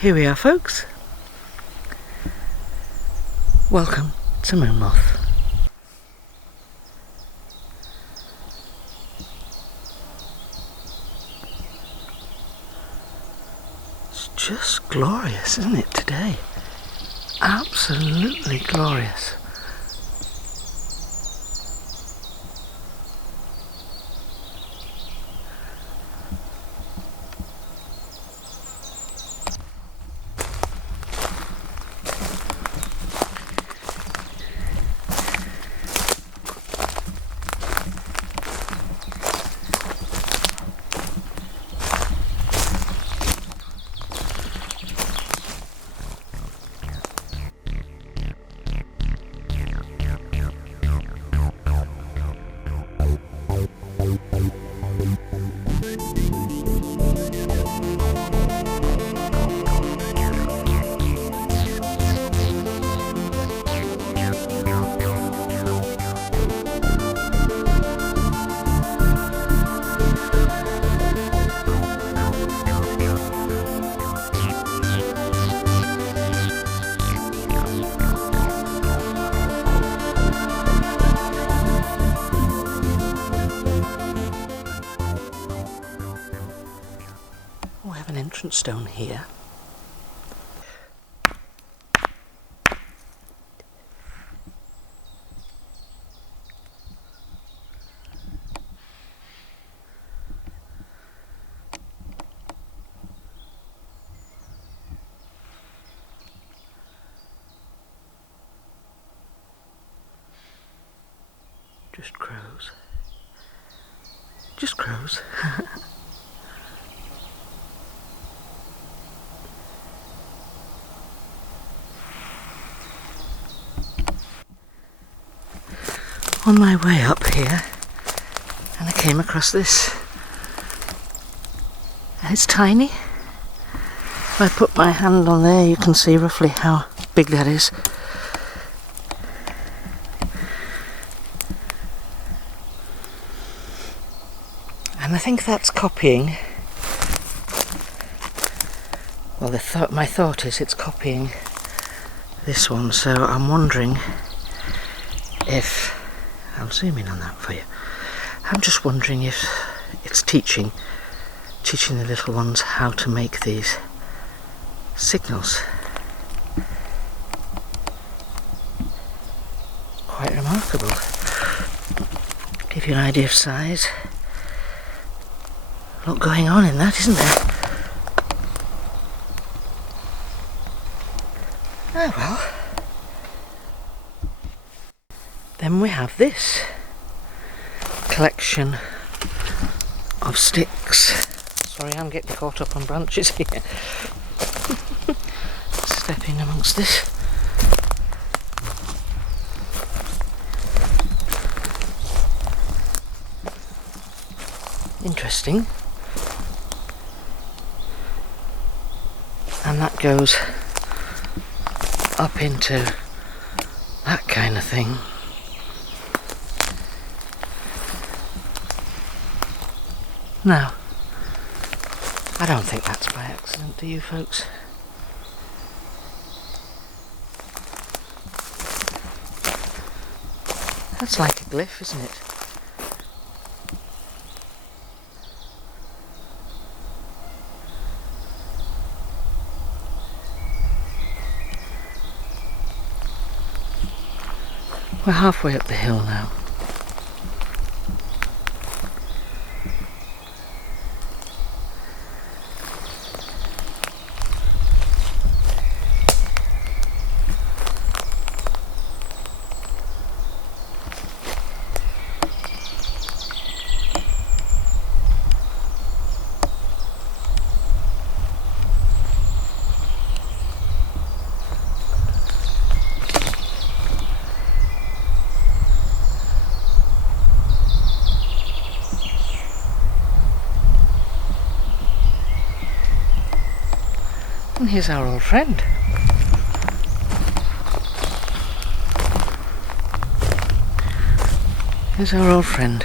Here we are, folks. Welcome to Moon Moth. It's just glorious, isn't it, today? Absolutely glorious. We have an entrance stone here. Just crows. Just crows. On my way up here, and I came across this, and it's tiny. If I put my hand on there, you can see roughly how big that is. And I think that's copying, well, my thought is it's copying this one, so I'm wondering if, I'll zoom in on that for you. I'm just wondering if it's teaching the little ones how to make these signals. Quite remarkable. Give you an idea of size. A lot going on in that, isn't there? Oh well. Then we have this collection of sticks. Sorry, I'm getting caught up on branches here. Stepping amongst this. Interesting. And that goes up into that kind of thing. No, I don't think that's by accident, do you folks? That's like a glyph, isn't it? We're halfway up the hill now. And here's our old friend. Here's our old friend.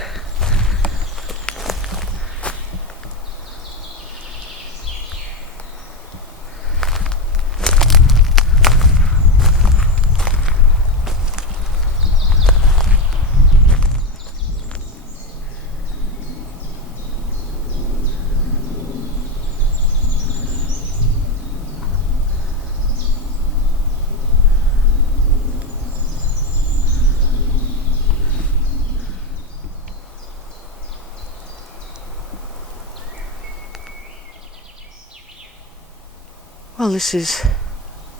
Well, this is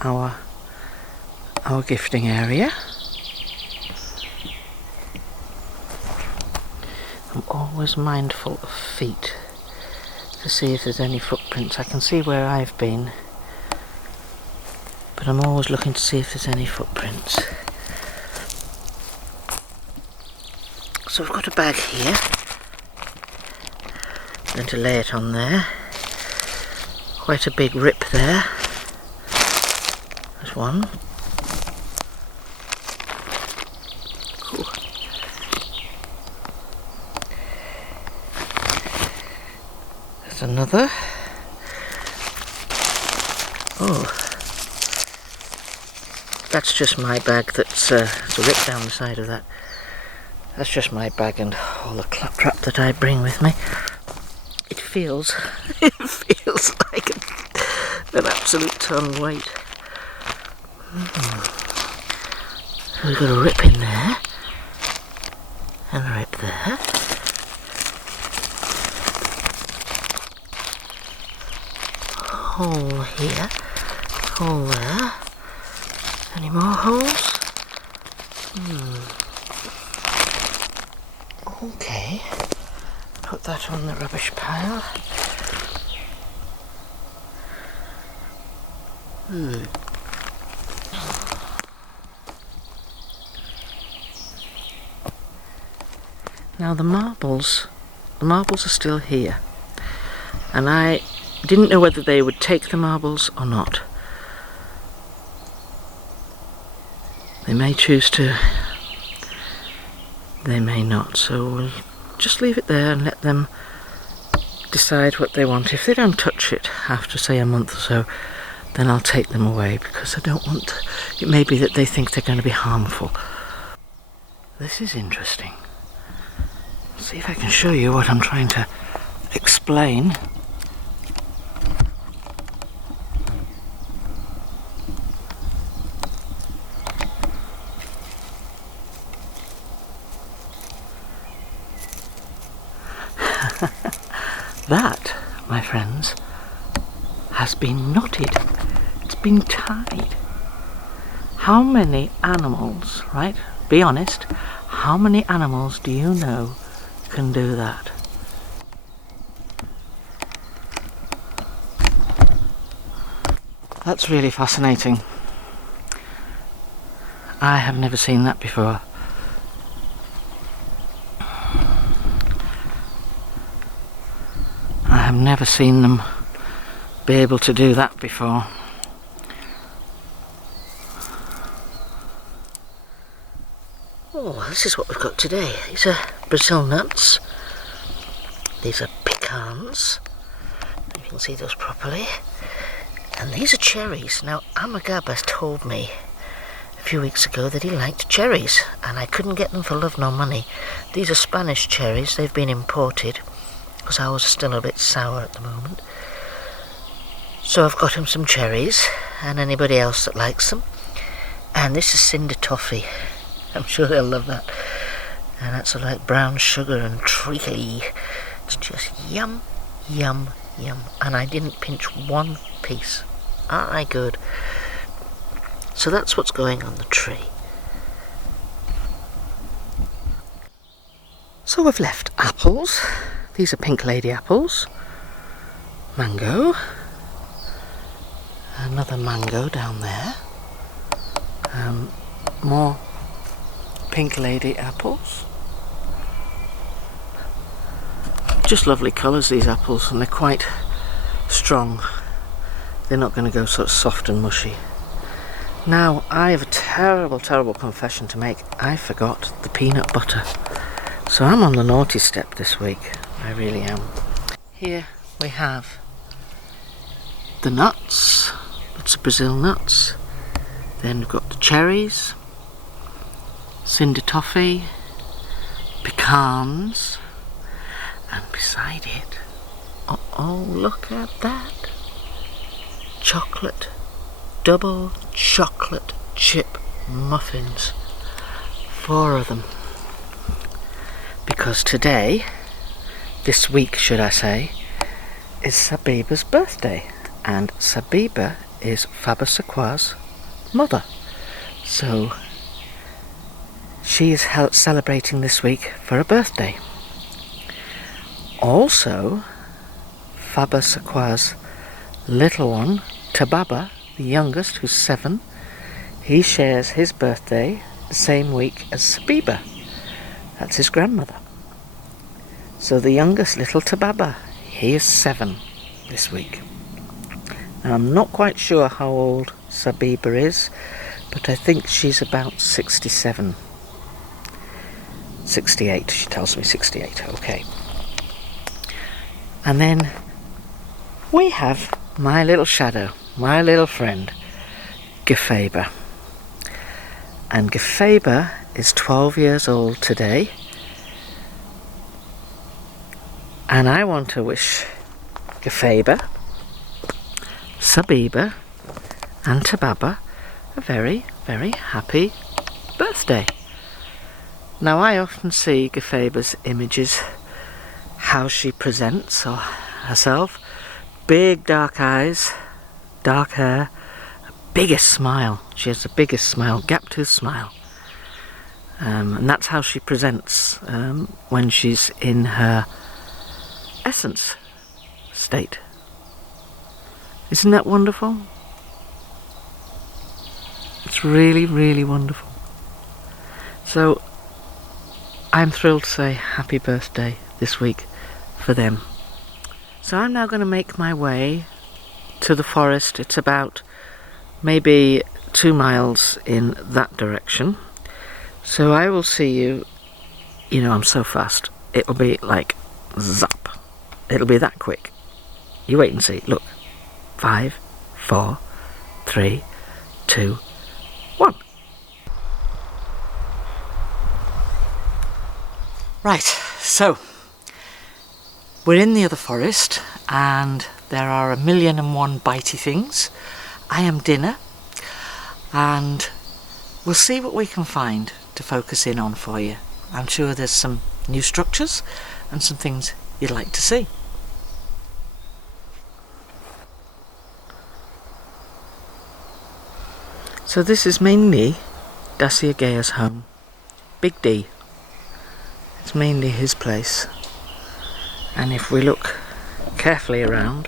our gifting area. I'm always mindful of feet to see if there's any footprints. I can see where I've been, but I'm always looking to see if there's any footprints. So I've got a bag here. I'm going to lay it on there. Quite a big rip there. There's one. Cool. There's another. Oh, that's just my bag. That's it's a rip down the side of that. That's just my bag and all the claptrap that I bring with me. It feels like an absolute ton weight. So we've got a rip in there, and a rip there. Hole here, hole there. Any more holes? Okay. Put that on the rubbish pile. Now the marbles are still here, and I didn't know whether they would take the marbles or not. They may choose to, they may not, so we'll just leave it there and let them decide what they want. If they don't touch it after, say, a month or so, then I'll take them away, because I don't want, it may be that they think they're going to be harmful. This is interesting. See if I can show you what I'm trying to explain. That, my friends, has been knotted. It's been tied. How many animals, right? Be honest, how many animals do you know can do that? That's really fascinating. I have never seen that before. I have never seen them be able to do that before. Oh, this is what we've got today. These are Brazil nuts. These are pecans. You can see those properly. And these are cherries. Now, Amagabas told me a few weeks ago that he liked cherries, and I couldn't get them for love nor money. These are Spanish cherries. They've been imported, because ours are still a bit sour at the moment. So I've got him some cherries, and anybody else that likes them. And this is cinder toffee. I'm sure they'll love that. And that's like brown sugar and treacle. It's just yum, yum, yum. And I didn't pinch one piece. Aren't I good? So that's what's going on the tree. So we've left apples. These are pink lady apples. Mango. Another mango down there. More pink lady apples. Just lovely colours, these apples, and they're quite strong. They're not going to go sort of soft and mushy. Now, I have a terrible, terrible confession to make. I forgot the peanut butter. So I'm on the naughty step this week. I really am. Here we have the nuts. That's the Brazil nuts. Then we've got the cherries, cinder toffee, pecans, and beside it, oh, look at that. Chocolate, double chocolate chip muffins. 4 of them. Because today, this week should I say, is Sabiba's birthday. And Sabiba is Fabersaqua's mother. So she is celebrating this week for a birthday. Also, Fabersaqua's little one, Tababa, the youngest, who's 7, he shares his birthday the same week as Sabiba. That's his grandmother. So the youngest, little Tababa, he is 7 this week. Now, I'm not quite sure how old Sabiba is, but I think she's about 67. 68, she tells me 68, okay. And then we have my little shadow, my little friend, Gefeber. And Gefeber is 12 years old today. And I want to wish Gefeber, Sabiba and Tababa a very, very happy birthday. Now, I often see Gefeber's images, how she presents herself. Big dark eyes, dark hair, biggest smile. She has the biggest smile, gap-toothed smile. And that's how she presents when she's in her essence state. Isn't that wonderful? It's really, really wonderful. So I'm thrilled to say happy birthday this week for them. So I'm now going to make my way to the forest. It's about maybe 2 miles in that direction. So I will see you, I'm so fast. It'll be like zap. It'll be that quick. You wait and see. Look. 5, 4, 3, 2, 1. Right, so we're in the other forest and there are 1,000,001 bitey things. I am dinner and we'll see what we can find to focus in on for you. I'm sure there's some new structures and some things you'd like to see. So this is mainly Dacia Gaya's home. Big D. It's mainly his place. And if we look carefully around,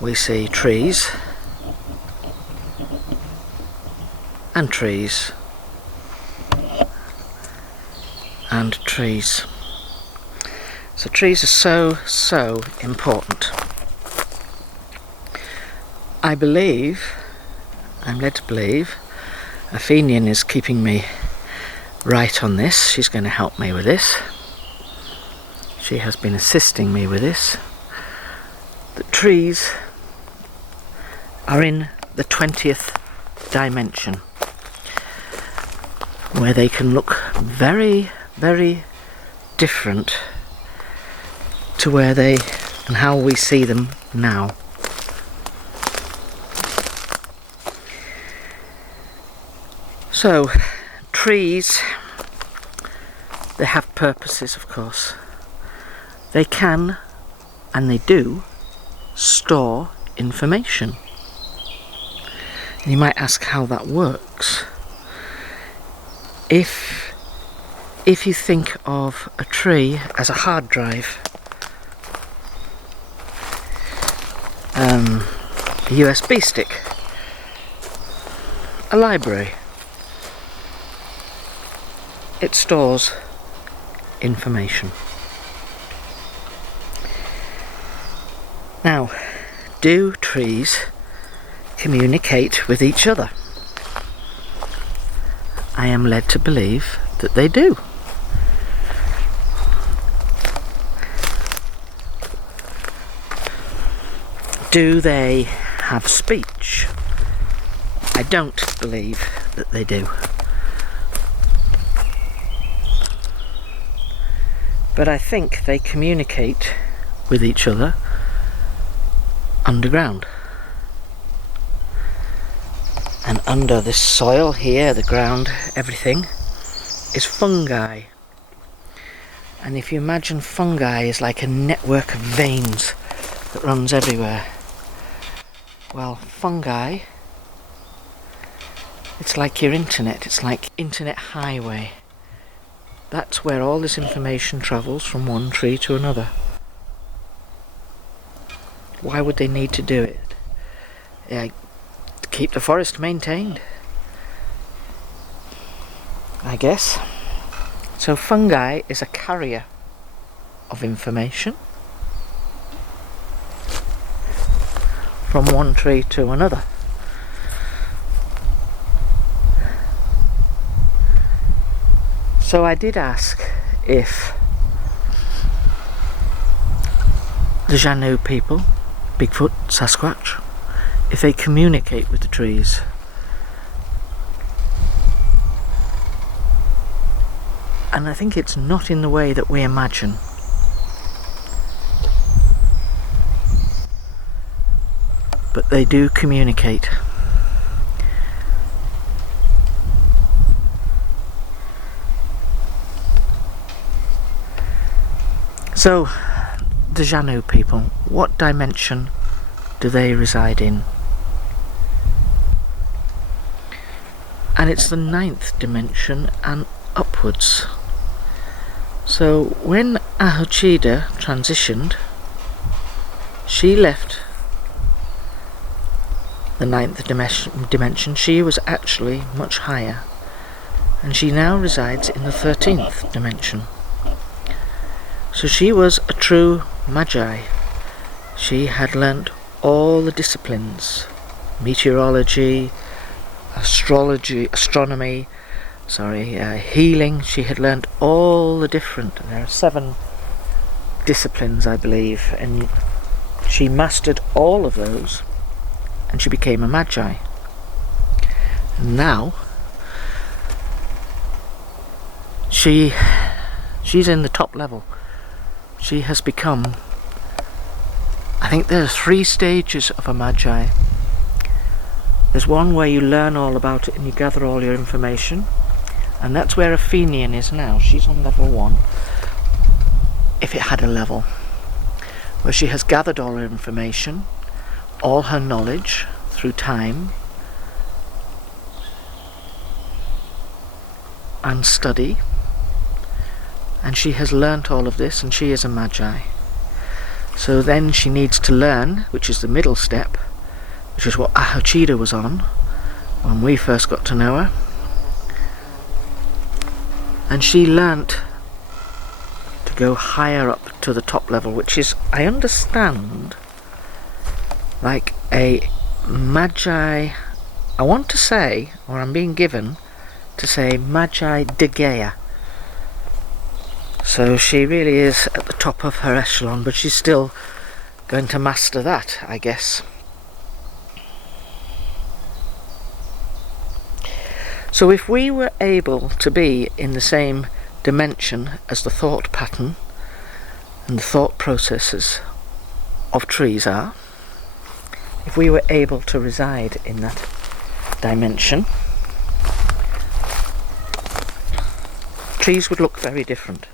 we see trees and trees and trees. So trees are so important. I'm led to believe, Athenian is keeping me right on this. She's going to help me with this. She has been assisting me with this. The trees are in the 20th dimension, where they can look very, very different to where they and how we see them now. So, trees, they have purposes, of course. They can, and they do, store information. You might ask how that works. If you think of a tree as a hard drive, a USB stick, a library, it stores information. Now, do trees communicate with each other? I am led to believe that they do. Do they have speech? I don't believe that they do. But I think they communicate with each other underground. And under this soil here, the ground, everything, is fungi. And if you imagine fungi is like a network of veins that runs everywhere. Well, fungi, it's like your internet, it's like internet highway. That's where all this information travels from one tree to another. Why would they need to do it? To keep the forest maintained, I guess. So fungi is a carrier of information from one tree to another. So I did ask if the Janu people, Bigfoot, Sasquatch, if they communicate with the trees. And I think it's not in the way that we imagine. But they do communicate. So, the Janu people, what dimension do they reside in? And it's the 9th dimension and upwards. So when Ahuchida transitioned, she left the 9th dimension. She was actually much higher, and she now resides in the 13th dimension. So she was a true magi. She had learnt all the disciplines: meteorology, astrology, astronomy, healing. She had learnt all the different, there are 7 disciplines, I believe, and she mastered all of those, and she became a magi. And now she's in the top level. She has become, I think there are 3 stages of a magi. There's one where you learn all about it and you gather all your information, and that's where a Fenian is now. She's on level 1, if it had a level, where she has gathered all her information, all her knowledge through time and study, and she has learnt all of this, and she is a magi. So then she needs to learn, which is the middle step, which is what Ahuchida was on when we first got to know her. And she learnt to go higher up to the top level, which is, I understand, like a magi, I want to say, or I'm being given to say, magi de Gaia. So she really is at the top of her echelon, but she's still going to master that, I guess. So if we were able to be in the same dimension as the thought pattern and the thought processes of trees are, if we were able to reside in that dimension, trees would look very different.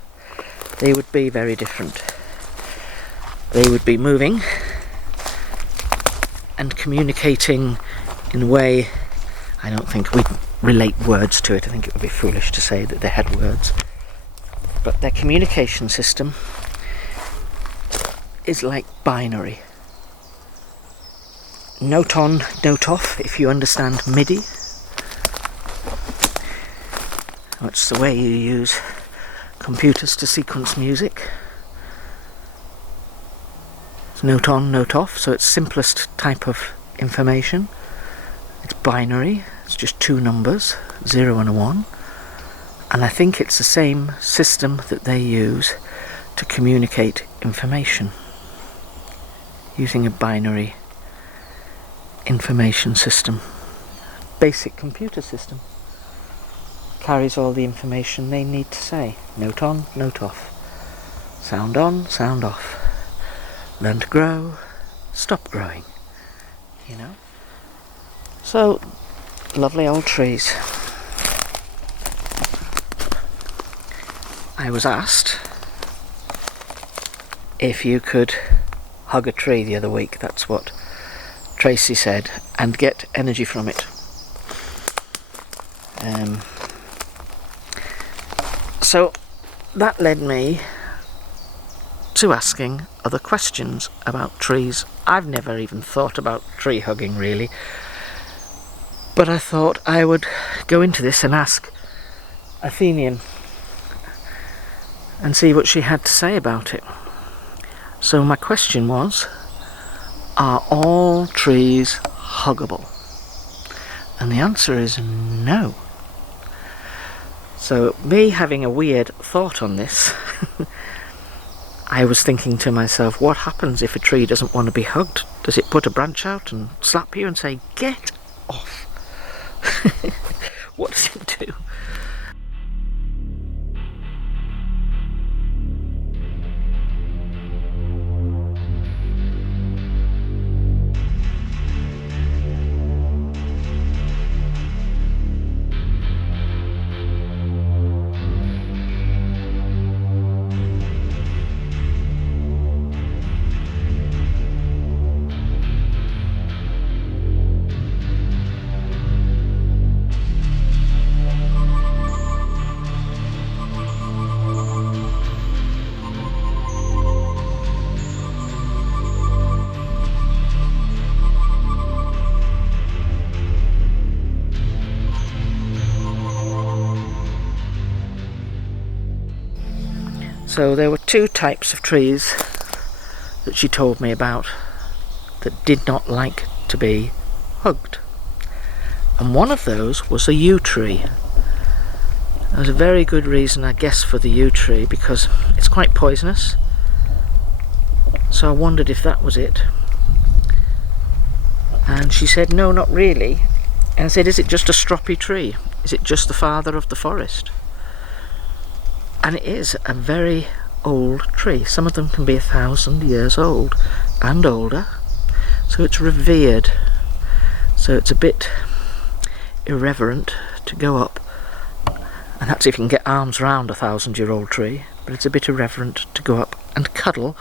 They would be very different. They would be moving and communicating in a way, I don't think we'd relate words to it. I think it would be foolish to say that they had words. But their communication system is like binary. Note on, note off, if you understand MIDI. That's the way you use computers to sequence music. It's note on, note off, so it's simplest type of information. It's binary, it's just 2 numbers, 0 and a 1. And I think it's the same system that they use to communicate information, using a binary information system. Basic computer system. Carries all the information they need to say. Note on, note off. Sound on, sound off. Learn to grow, stop growing. You know? So, lovely old trees. I was asked if you could hug a tree the other week. That's what Tracy said, and get energy from it. So that led me to asking other questions about trees. I've never even thought about tree hugging really, but I thought I would go into this and ask Athenian and see what she had to say about it. So my question was, are all trees huggable? And the answer is no. So me having a weird thought on this, I was thinking to myself, what happens if a tree doesn't want to be hugged? Does it put a branch out and slap you and say, get off? What does it do? So there were two types of trees that she told me about that did not like to be hugged. And one of those was a yew tree. There's a very good reason, I guess, for the yew tree, because it's quite poisonous. So I wondered if that was it. And she said, no, not really. And I said, is it just a stroppy tree? Is it just the father of the forest? And it is a very old tree. Some of them can be 1,000 years old and older. So it's revered. So it's a bit irreverent to go up. And that's if you can get arms round a 1,000-year-old tree. But it's a bit irreverent to go up and cuddle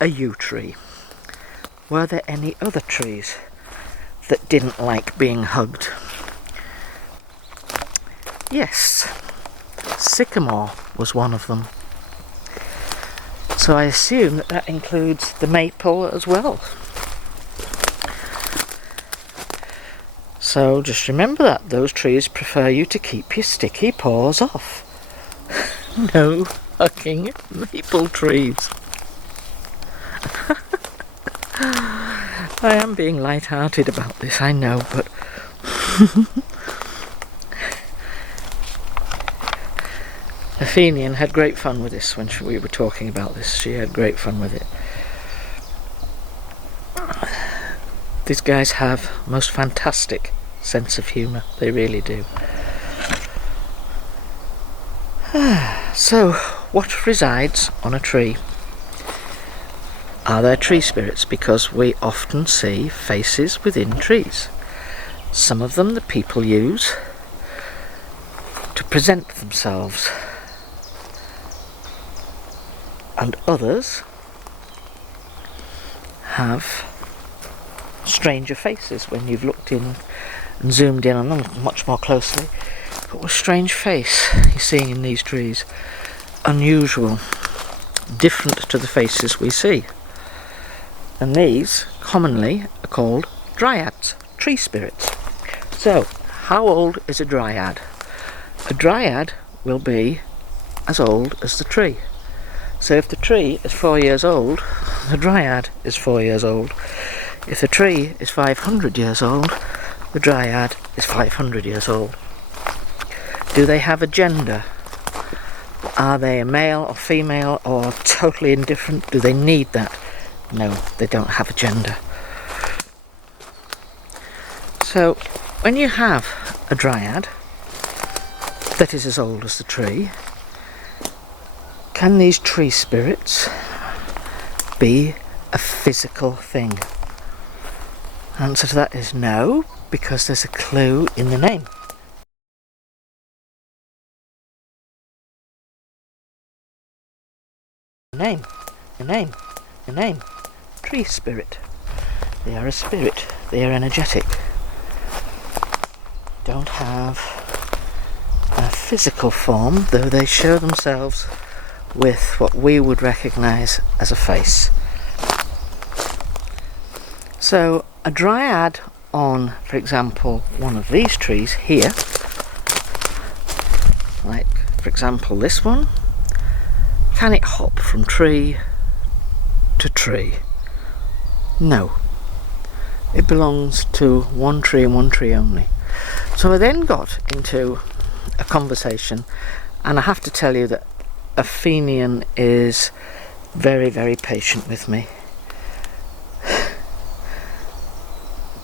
a yew tree. Were there any other trees that didn't like being hugged? Yes, sycamore was one of them. So I assume that that includes the maple as well. So just remember that those trees prefer you to keep your sticky paws off. No hugging maple trees. I am being light-hearted about this, I know, but Athenian had great fun with this when we were talking about this. She had great fun with it. These guys have a most fantastic sense of humour. They really do. So, what resides on a tree? Are there tree spirits? Because we often see faces within trees. Some of them the people use to present themselves, and others have stranger faces when you've looked in and zoomed in on them much more closely. But what a strange face you're seeing in these trees. Unusual, different to the faces we see. And these commonly are called dryads, tree spirits. So, how old is a dryad? A dryad will be as old as the tree. So if the tree is 4 years old, the dryad is 4 years old. If the tree is 500 years old, the dryad is 500 years old. Do they have a gender? Are they a male or female or totally indifferent? Do they need that? No, they don't have a gender. So when you have a dryad that is as old as the tree, can these tree spirits be a physical thing? The answer to that is no, because there's a clue in the name. The name. tree spirit. They are a spirit. They are energetic. Don't have a physical form, though they show themselves with what we would recognise as a face. So a dryad on, for example, one of these trees here, like for example this one, can it hop from tree to tree? No. It belongs to one tree and one tree only. So I then got into a conversation, and I have to tell you that a Fenian is very, very patient with me.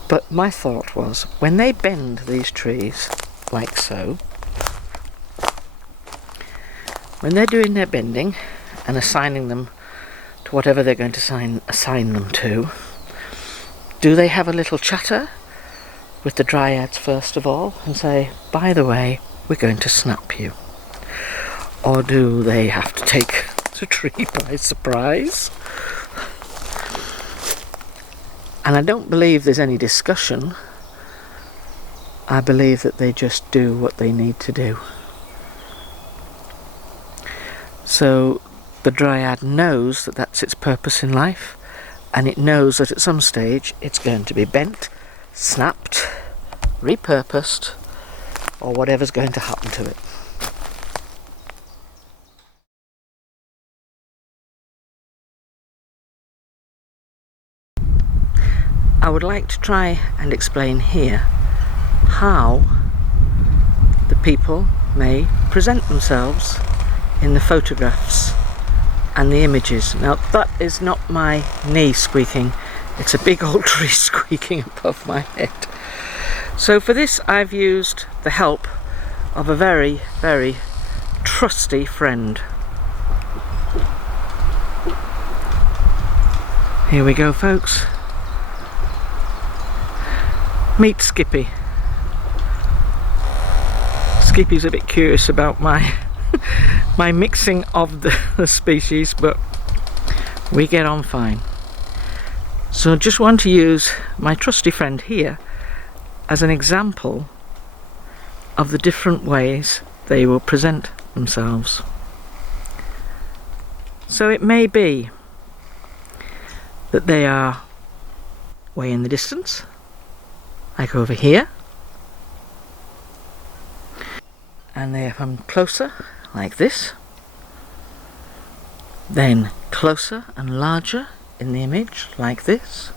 But my thought was, when they bend these trees like so, when they're doing their bending and assigning them to whatever they're going to assign them to, do they have a little chatter with the dryads first of all and say, by the way, we're going to snap you? Or do they have to take the tree by surprise? And I don't believe there's any discussion. I believe that they just do what they need to do. So the dryad knows that that's its purpose in life, and it knows that at some stage it's going to be bent, snapped, repurposed, or whatever's going to happen to it. I would like to try and explain here how the people may present themselves in the photographs and the images. Now that is not my knee squeaking, it's a big old tree squeaking above my head. So for this I've used the help of a very, very trusty friend. Here we go, folks. Meet Skippy. Skippy's a bit curious about my my mixing of the species, but we get on fine. So I just want to use my trusty friend here as an example of the different ways they will present themselves. So it may be that they are way in the distance, like over here, and they come closer like this, then closer and larger in the image like this,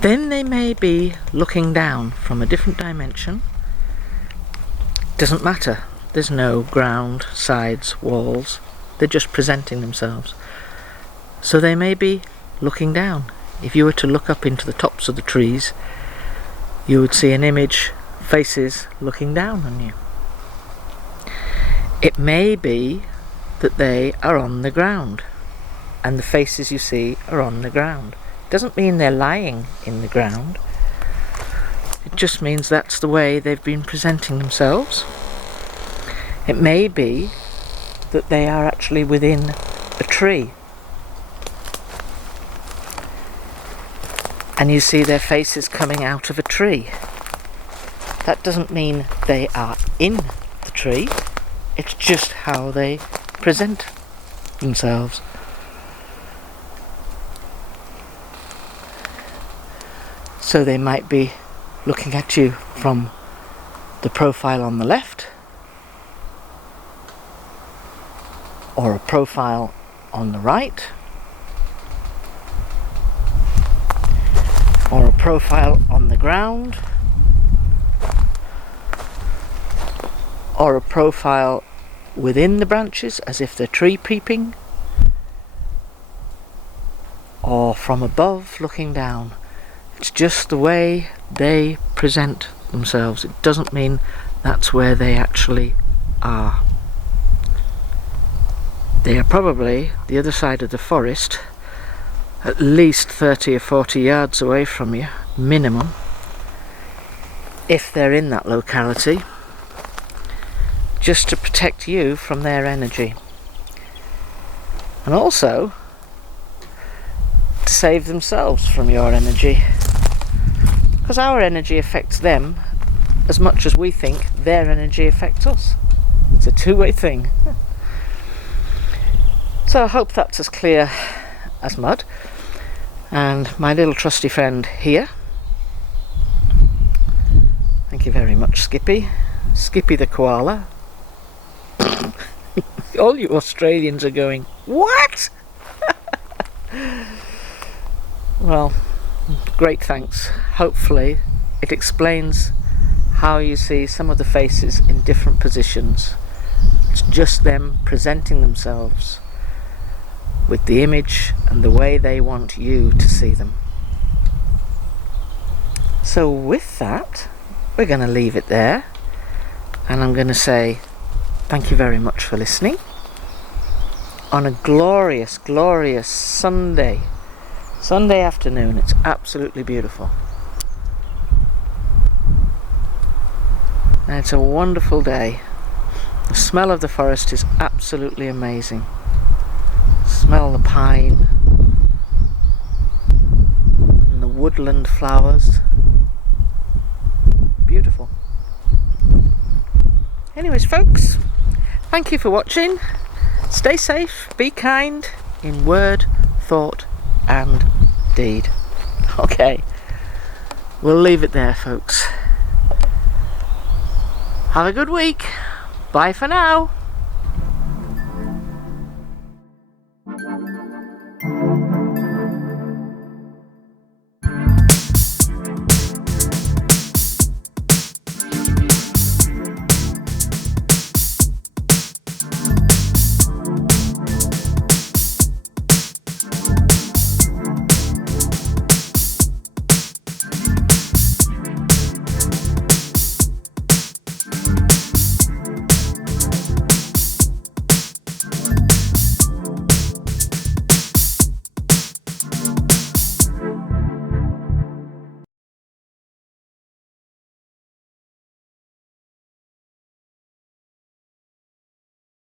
then they may be looking down from a different dimension. Doesn't matter, there's no ground, sides, walls, they're just presenting themselves. So they may be looking down. If you were to look up into the tops of the trees, you would see an image, faces looking down on you. It may be that they are on the ground, and the faces you see are on the ground. Doesn't mean they're lying in the ground. It just means that's the way they've been presenting themselves. It may be that they are actually within a tree, and you see their faces coming out of a tree. That doesn't mean they are in the tree, it's just how they present themselves. So they might be looking at you from the profile on the left, or a profile on the right, or a profile on the ground, or a profile within the branches as if they're tree peeping, or from above looking down. It's just the way they present themselves. It doesn't mean that's where they actually are. They are probably the other side of the forest, at least 30 or 40 yards away from you, minimum, if they're in that locality, just to protect you from their energy. and also to save themselves from your energy, because our energy affects them as much as we think their energy affects us. It's a two-way thing. So I hope that's as clear as mud. And my little trusty friend here, thank you very much, Skippy the koala. All you Australians are going, what? Well, great thanks. Hopefully it explains how you see some of the faces in different positions. It's just them presenting themselves with the image and the way they want you to see them. So with that, we're going to leave it there, and I'm going to say thank you very much for listening on a glorious, glorious Sunday afternoon. It's absolutely beautiful, and it's a wonderful day. The smell of the forest is absolutely amazing. Smell the pine and the woodland flowers. Beautiful. Anyways, folks, thank you for watching. Stay safe, be kind in word, thought and deed. Okay, we'll leave it there, folks. Have a good week. Bye for now.